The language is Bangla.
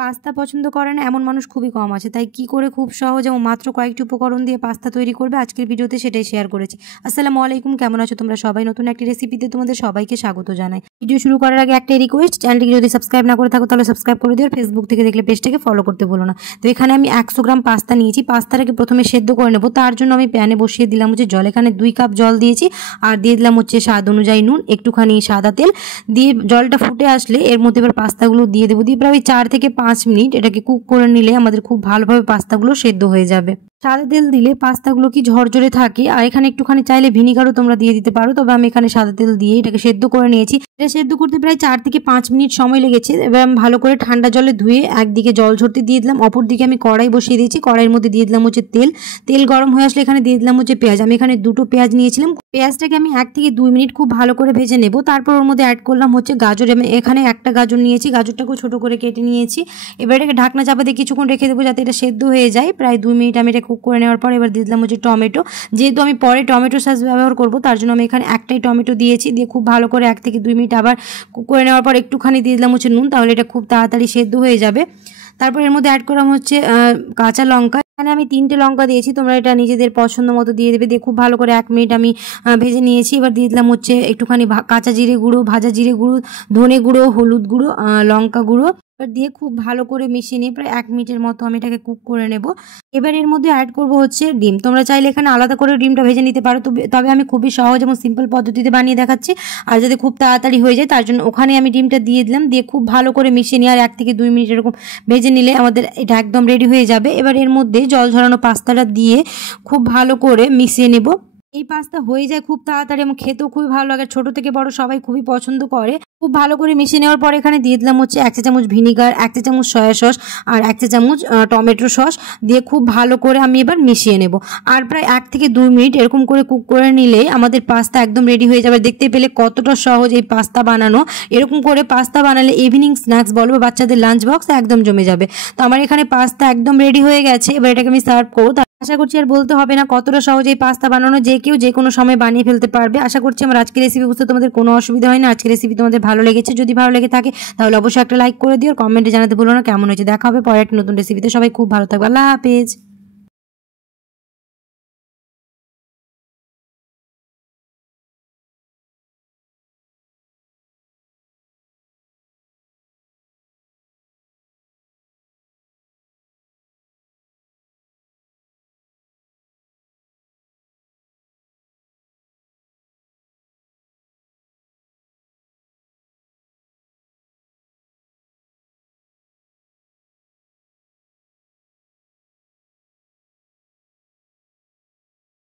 পাস্তা পছন্দ করে না এমন মানুষ খুবই কম আছে, তাই কি করে খুব সহজ এবং মাত্র কয়েকটি উপকরণ দিয়ে পাস্তা তৈরি করবে আজকের ভিডিওতে সেটাই শেয়ার করেছি। আসসালামু আলাইকুম, কেমন আছো তোমরা সবাই? নতুন একটি রেসিপিতে তোমাদের সবাইকে স্বাগত জানাই। ভিডিও শুরু করার আগে একটাই রিকোয়েস্ট, চ্যানেলটিকে যদি সাবস্ক্রাইব না করে থাকো তাহলে সাবস্ক্রাইব করে দিও, ফেসবুক থেকে দেখলে পেজটাকে ফলো করতে ভুলো না। তো এখানে আমি 100 গ্রাম পাস্তা নিয়েছি, পাস্তাটাকে প্রথমে সেদ্ধ করে নেবো। তার জন্য আমি প্যানে বসিয়ে দিলাম হচ্ছে জল, এখানে 2 কাপ জল দিয়েছি আর দিয়ে দিলাম হচ্ছে স্বাদ অনুযায়ী নুন, একটুখানি সাদা তেল দিয়ে জলটা ফুটে আসলে এর মধ্যে এবার পাস্তাগুলো দিয়ে দেবো। দিয়ে প্রায় 4 থেকে 5 মিনিট এটাকে কুক করে নিলে আমাদের খুব ভালোভাবে পাস্তাগুলো সেদ্ধ হয়ে যাবে। সাদা তেল দিলে পাস্তাগুলো কি ঝরঝরে থাকে, আর এখানে একটুখানি চাইলে ভিনিগারও তোমরা দিয়ে দিতে পারো, তবে আমি এখানে সাদা তেল দিয়ে এটাকে সেদ্ধ করে নিয়েছি। এটা সেদ্ধ করতে প্রায় 4 থেকে 5 মিনিট সময় লেগেছে। এবার আমি ভালো করে ঠান্ডা জলে ধুয়ে একদিকে জল ঝরতে দিয়ে দিলাম, অপর দিকে আমি কড়াই বসিয়ে দিয়েছি। কড়াইয়ের মধ্যে দিয়ে দিলাম হচ্ছে তেল গরম হয়ে আসলে এখানে দিয়ে দিলাম হচ্ছে পেঁয়াজ। আমি এখানে 2টো পেঁয়াজ নিয়েছিলাম, পেঁয়াজটাকে আমি 1 থেকে 2 মিনিট খুব ভালো করে ভেজে নেব। তারপর ওর মধ্যে অ্যাড করলাম হচ্ছে গাজর, আমি এখানে একটা গাজর নিয়েছি, গাজরটাকেও ছোট করে কেটে নিয়েছি। এবার এটাকে ঢাকনা চাপা দিয়ে কিছুক্ষণ রেখে দেবো যাতে এটা সেদ্ধ হয়ে যায়। প্রায় 2 মিনিট আমি এটা কুক করে নেওয়ার পর এবার দিয়ে দিলাম হচ্ছে টমেটো। যেহেতু আমি পরে টমেটো সস ব্যবহার করব তার জন্য আমি এখানে একটাই টমেটো দিয়েছি। দিয়ে খুব ভালো করে 1 থেকে 2 মিনিট আবার কুক করে নেওয়ার পর একটুখানি দিয়ে দিলাম হচ্ছে নুন, তাহলে এটা খুব তাড়াতাড়ি সেদ্ধ হয়ে যাবে। তারপর এর মধ্যে অ্যাড করলাম হচ্ছে কাঁচা লঙ্কা, এখানে আমি 3টে লঙ্কা দিয়েছি, তোমরা এটা নিজেদের পছন্দ মতো দিয়ে দেবে। দিয়ে খুব ভালো করে 1 মিনিট আমি ভেজে নিয়েছি। এবার দিয়ে দিলাম হচ্ছে একটুখানি কাঁচা জিরে গুঁড়ো, ভাজা জিরে গুঁড়ো, ধনে গুঁড়ো, হলুদ গুঁড়ো, লঙ্কা গুঁড়ো। এবার দিয়ে খুব ভালো করে মিশিয়ে নিয়ে প্রায় 1 মিনিটের মতো আমি এটাকে কুক করে নেব। এবার এর মধ্যে অ্যাড করব হচ্ছে ডিম, তোমরা চাইলে এখানে আলাদা করে ডিমটা ভেজে নিতে পারো, তবে আমি খুবই সহজ এবং সিম্পল পদ্ধতিতে বানিয়ে দেখাচ্ছি। আর যাতে খুব তাড়াতাড়ি হয়ে যায় তার জন্য ওখানে আমি ডিমটা দিয়ে দিলাম। দিয়ে খুব ভালো করে মিশিয়ে নিয়ে আর 1 থেকে 2 মিনিট এরকম ভেজে নিলে আমাদের এটা একদম রেডি হয়ে যাবে। এবার এর মধ্যে জল ঝরানো পাস্তাটা দিয়ে খুব ভালো করে মিশিয়ে নেব। এই পাস্তা হয়ে যায় খুব তাড়াতাড়ি এবং খেতেও খুবই ভালো লাগে, ছোট থেকে বড় সবাই খুবই পছন্দ করে। খুব ভালো করে মিশিয়ে নেওয়ার পর এখানে দিয়ে দিলাম হচ্ছে 1 চা চামচ ভিনিগার, 1 চা চামচ সয়া সস আর 1 চা চামচ টমেটো সস দিয়ে খুব ভালো করে আমি এবার মিশিয়ে নেব। আর প্রায় 1 থেকে 2 মিনিট এরকম করে কুক করে নিলে আমাদের পাস্তা একদম রেডি হয়ে যাবে। দেখতে পেলে কতটা সহজ এই পাস্তা বানানো। এরকম করে পাস্তা বানালে ইভিনিং স্ন্যাক্স বলো বা বাচ্চাদের লাঞ্চ বক্স একদম জমে যাবে। তো আমার এখানে পাস্তা একদম রেডি হয়ে গেছে, এবার এটাকে আমি সার্ভ করবো। আশা করছি আর বলতে হবে না কতটা সহজ এই পাস্তা বানানো, যে কেউ যে কোনো সময় বানিয়ে ফেলতে পারবে। আশা করছি আমার আজকের রেসিপি বুঝতে তোমাদের কোনো অসুবিধা হয় না। আজকের রেসিপি তোমাদের ভালো লেগেছে, যদি ভালো লেগে থাকে তাহলে অবশ্যই একটা লাইক করে দিও, কমেন্টে জানাতে ভুলো না কেমন হয়েছে। দেখা হবে পরে একটা নতুন রেসিপিতে। সবাই খুব ভালো থাকবে, আল্লাহ হাফেজ।